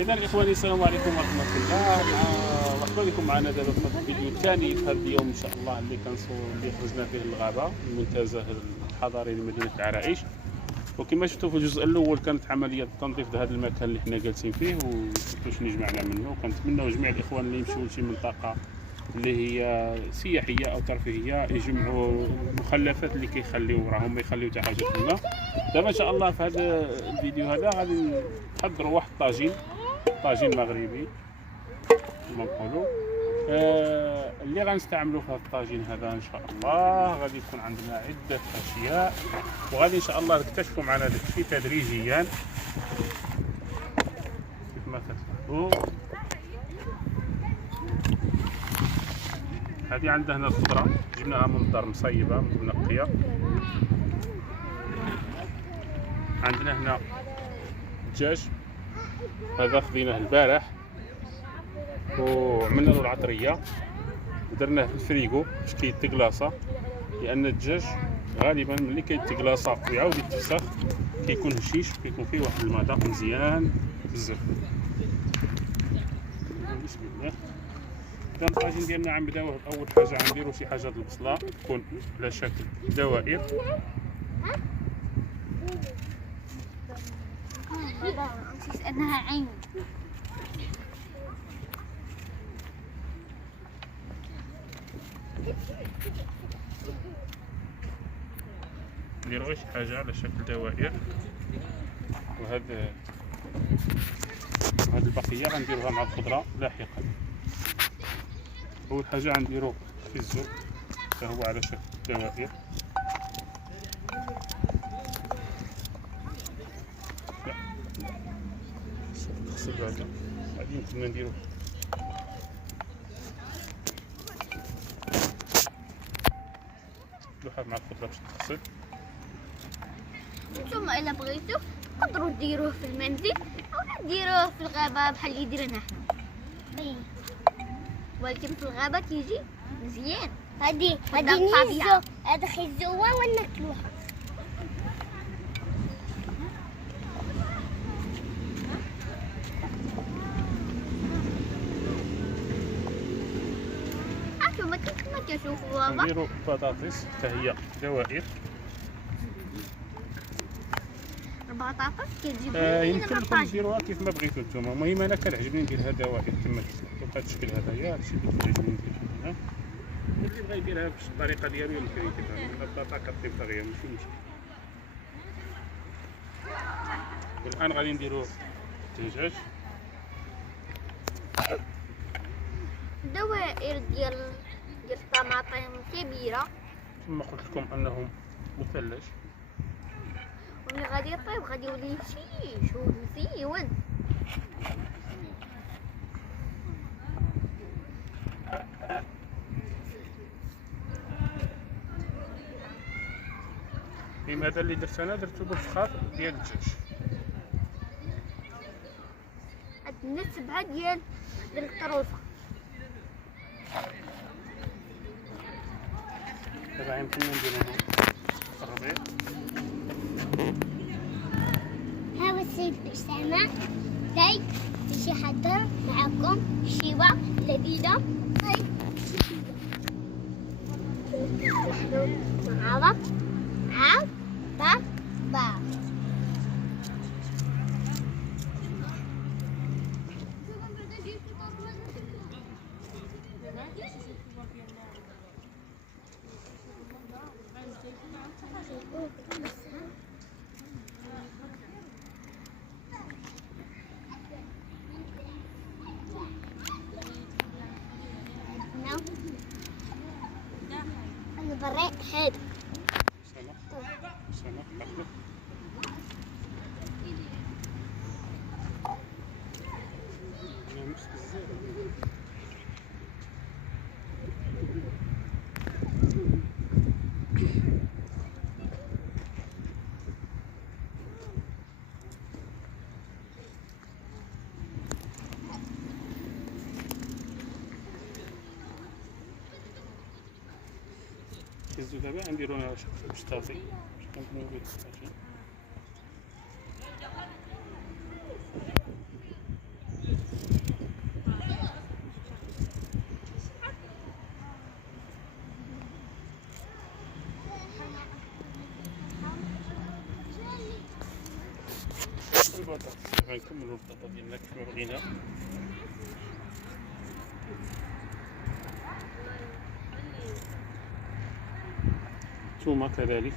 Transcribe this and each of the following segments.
إذا إخواني السلام عليكم ورحمة الله. مرحبا بكم معنا دابا في الفيديو الثاني في هذا اليوم إن شاء الله اللي خرجنا فيه للغابة المنتزه الحضري لمدينة العرائش. وكما شفتوا في الجزء الأول كانت عملية تنظيف هذا المكان اللي حنا جالسين فيه وشفتوا شنو جمعنا منه. وكنتمنوا جميع الإخوان اللي يمشيو لشي منطقة اللي هي سياحية أو ترفيهية يجمعوا المخلفات اللي كيخليو وراهم ما يخليو حتى حاجة تما. دابا إن شاء الله في هذا الفيديو هذا غادي نحضروا واحد طاجين مغربي كما نقولوا. اللي غنستعملوا في هذا الطاجين هذا ان شاء الله غادي يكون عندنا عده اشياء، وغادي ان شاء الله تكتشفوا معنا داك الشيء تدريجيا كيف ما كتلاحظوا. هذه عندنا هنا الخضره جبناها من الدار مصيبه منقيه. عندنا هنا الدجاج هذا خذيناه البارح وعملنا له العطريه ودرناه في الفريغو باش كيتقلاصا، لان الدجاج غالبا ملي كيتقلاصا ويعاود يتفسخ كيكون هشيش كيكون فيه واحد المذاق مزيان بزاف. بسم الله. اذا الطاجين ديالنا غنبداوه باول حاجه غنديروا شي حاجه د البصله تكون على شكل دوائر. نسيت انها عين. نديروا شي حاجه على شكل دوائر، وهاد البقيه غنديروها مع الخضره لاحقا. اول حاجه غنديروا خيزو حتى هو على شكل دوائر. نغسل هذا غادي يمكننا نديرو لوحه مع الخضره باش تغسل. نتوما الا بغيتو تقدروا ديروه في المنزل او ديروه في الغابه بحال اللي درنا حنا، ولكن في الغابه كيجي مزيان. هادي نيزو هذا خيزوه وناكلوها. كما كتشوفوا نديروا بطاطس حتى هي دوائر. البطاطس كتجيب يمكن لكم ديروها كيف ما بغيتو نتوما. المهم انا كنعجبني نديرها دوائر كما كتشوفوا بهذا الشكل هذايا. هادشي اللي كيعجبني ندير. اللي بغا يديرها بنفس الطريقه ديالو يمكن يديرها. البطاطا كطيب دغيا ماشي مشكل. والان غادي نديرو الدجاج دوائر ديال الطماطم كبيره كما قلت لكم انه مثلج. وملي غادي يطيب غادي يولي هشيش ومزيون. هذا اللي درت انا درتو بالفخار ديال الدجاج. عندنا 7 ديال القروصه. دابا يمكننا نديرو الربيع. ها هو السيد أسامة جاي شي حضر معكم شيوة لذيذة. هاي نحن مع بعض. أنا بريء حاد. سنة أخلق. كيزو دابا غنديرو لها باش طافي باش كنكونو بيه الطاجين. البطاطس غنكملو البطاطا ديالنا كيفما بغينا. الثومة كذلك.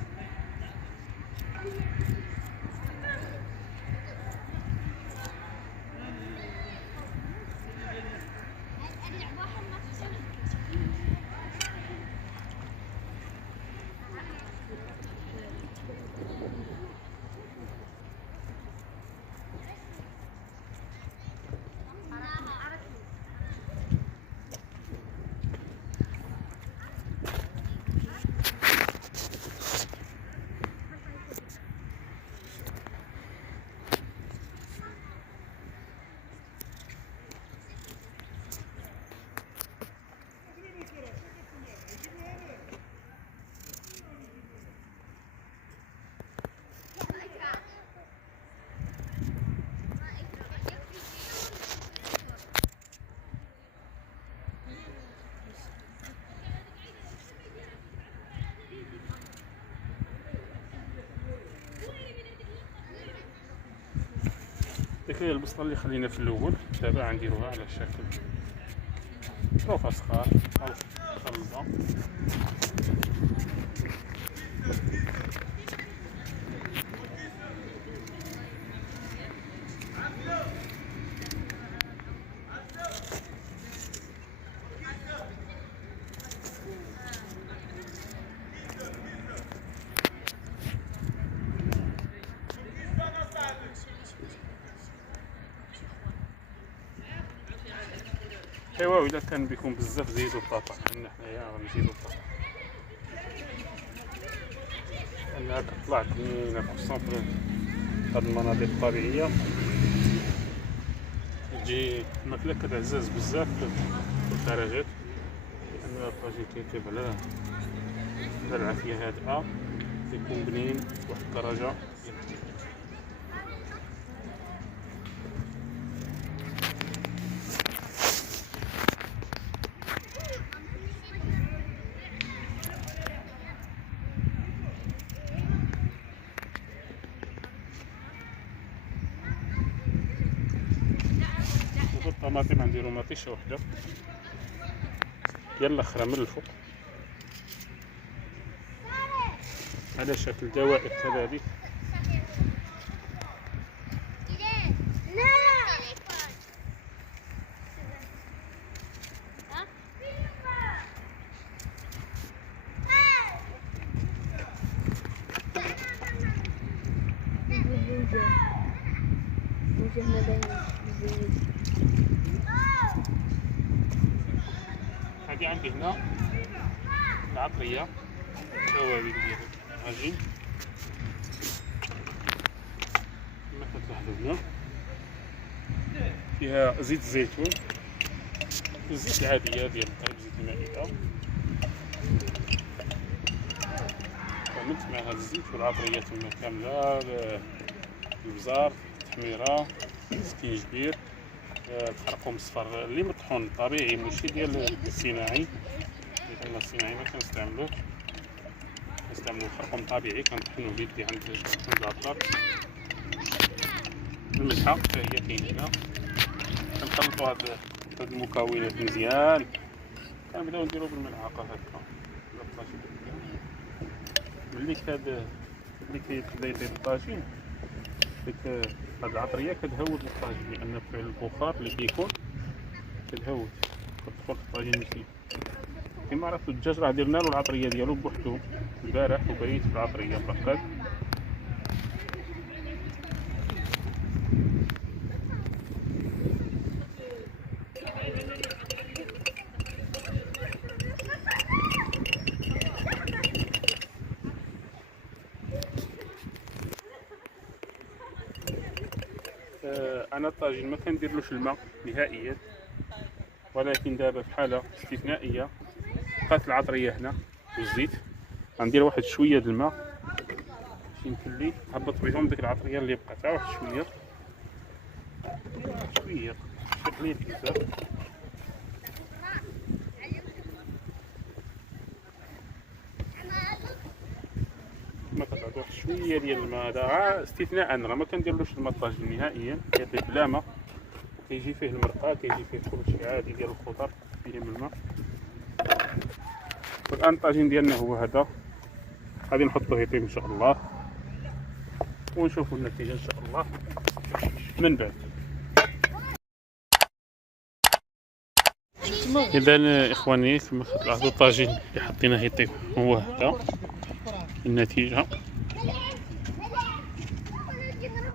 ديك هي البصله اللي خلينا في الاول، دابا غنديروها على شكل رفع صغار او خلطه. ايوا الا كان بكم بزاف زيدوا البطاطا، حنا حنايا غنزيدوا البطاطا لانها كطلع بنينه في السونطر. هاد المناطق الطبيعيه تجي الماكله كتعزاز بزاف في الخارجات، لان الطاجين كيطيب على العافيه هادئه، كيكون بنين بواحد الدرجه. الطماطم غنديرو مطيشه وحده ديال الاخرى من الفوق على شكل دوائر كذلك. هادي عندي هنا العطرية توابل ديال العجين كما كتلاحظوا هنا، فيها زيت الزيتون والزيت العادية ديال الطريق، زيت المائدة. عملت مع هاد الزيت والعطرية تما كاملة، البزار، التحميرة، السكينجبير، الخرقوم الصفر اللي مطحون طبيعي ماشي ديال الصناعي، لأن الصناعي ما كنستعملوش، كنستعملو الخرقوم طبيعي كنطحنو بيدي عند العطار. الملحة حتى هي كاينة، كنخلطو هاد المكونات مزيان، كنبداو نديرو بالملعقة هكا. ملي كيبدا يطيب الطاجين، ديك هاد العطرية كتهود الطاجين، لأن فعل البخار اللي كيكون كتهود كتدخل في الطاجين مسلي. كما عرفتو الدجاج راه درنالو العطرية ديالو بوحدو البارح وبريت في العطرية فقط. انا الطاجين ما كنديرلوش الماء نهائيا، ولكن دابا في حاله استثنائيه بقات العطريه هنا والزيت، غندير واحد شويه د الماء يمكن لي هبط بهم ديك العطريه اللي بقات، واحد شويه شويه ماشي قليل بزاف. ما كتعطوش شويه ديال الماء هذا استثناء، راه ما كنديرلوش الماء الطاجين نهائيا، كيطيب بلا ماء وكيجي فيه المرقه، كيجي فيه كلشي عادي ديال الخضر فيه من الماء. والان الطاجين ديالنا هو هذا، غادي نحطوه يطيب ان شاء الله ونشوفوا النتيجه ان شاء الله من بعد. اذا اخواني كما لاحظتوا الطاجين اللي حطيناه يطيب هو هذا النتيجه.